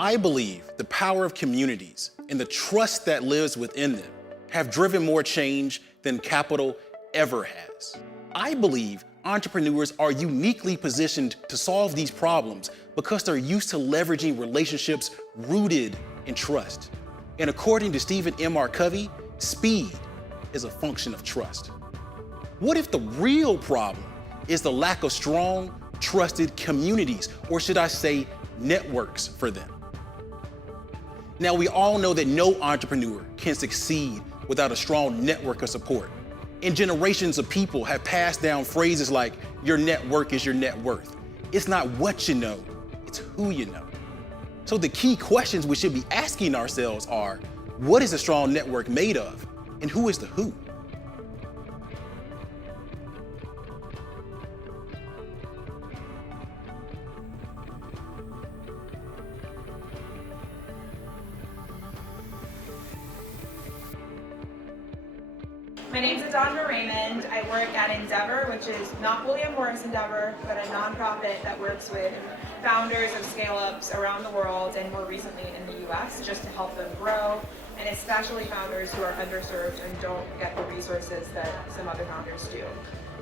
I believe the power of communities and the trust that lives within them have driven more change than capital ever has. I believe entrepreneurs are uniquely positioned to solve these problems because they're used to leveraging relationships rooted in trust. And according to Stephen M. R. Covey, speed is a function of trust. What if the real problem is the lack of strong, trusted communities, or should I say networks for them? Now, we all know that no entrepreneur can succeed without a strong network of support. And generations of people have passed down phrases like, your network is your net worth. It's not what you know, it's who you know. So the key questions we should be asking ourselves are, what is a strong network made of? And who is the who? My name is Adondra Raymond. I work at Endeavor, which is not William Morris Endeavor, but a nonprofit that works with founders of scale-ups around the world and more recently in the US, just to help them grow, and especially founders who are underserved and don't get the resources that some other founders do.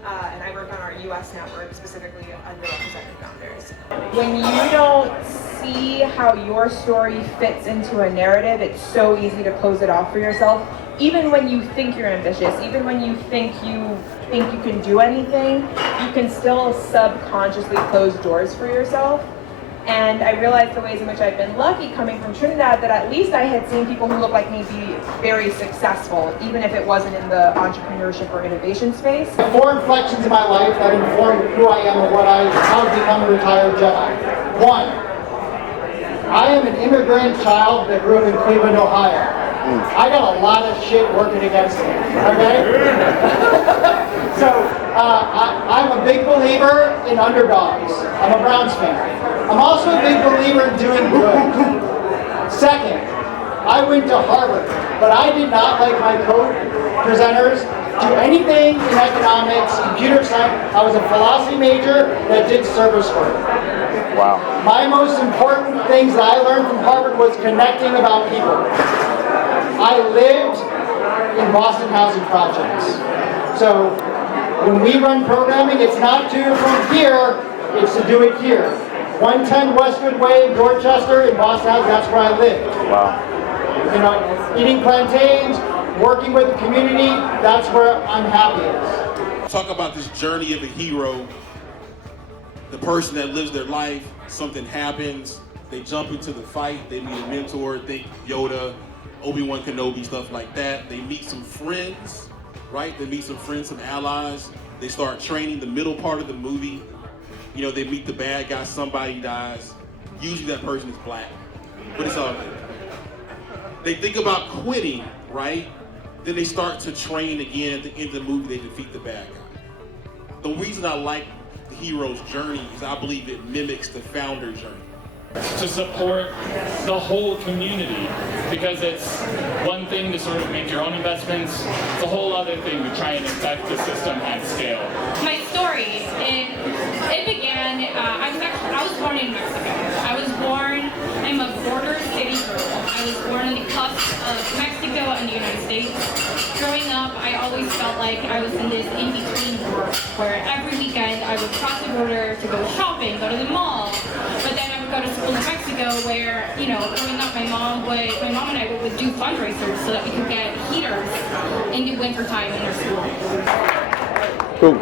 And I work on our US network, specifically underrepresented founders. When you don't see how your story fits into a narrative, it's so easy to close it off for yourself. Even when you think you're ambitious, even when you think you can do anything, you can still subconsciously close doors for yourself. And I realized the ways in which I've been lucky coming from Trinidad that at least I had seen people who looked like me be very successful, even if it wasn't in the entrepreneurship or innovation space. 4 inflections in my life that inform who I am and how to become a retired Jedi. 1, I am an immigrant child that grew up in Cleveland, Ohio. I got a lot of shit working against me, okay? So, I'm a big believer in underdogs. I'm a Browns fan. I'm also a big believer in doing good. Second, I went to Harvard, but I did not, like my co-presenters, do anything in economics, computer science. I was a philosophy major that did service work. Wow. My most important things that I learned from Harvard was connecting about people. I lived in Boston housing projects. So when we run programming, it's not to from here, it's to do it here. 110 Westwood Way in Dorchester in Boston housing, that's where I live. Wow. You know, eating plantains, working with the community, that's where I'm happiest. Talk about this journey of a hero, the person that lives their life, something happens, they jump into the fight, they meet a mentor, think Yoda, Obi-Wan Kenobi, stuff like that. They meet some friends, right? They meet some friends, some allies. They start training. The middle part of the movie, you know, they meet the bad guy, somebody dies. Usually that person is black, but it's all good. They think about quitting, right? Then they start to train again. At the end of the movie, they defeat the bad guy. The reason I like the hero's journey is I believe it mimics the founder journey. To support the whole community, because it's one thing to sort of make your own investments, it's a whole other thing to try and affect the system at scale. My story, it began, I was born in Mexico. I'm a border city girl. I was born on the cusp of Mexico and the United States. Growing up, I always felt like I was in this in-between world, where every weekend I would cross the border to go shopping, go to the mall, but then I would go to school in Mexico where, you know, growing up, my mom and I would do fundraisers so that we could get heaters in the wintertime in our school. Cool.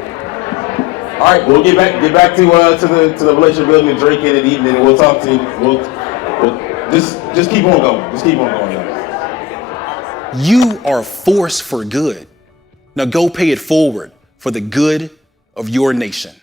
All right, we'll get back to the relationship building and drinking and eating, and we'll talk to you. We'll just keep on going. Just keep on going, y'all. You are a force for good. Now go pay it forward for the good of your nation.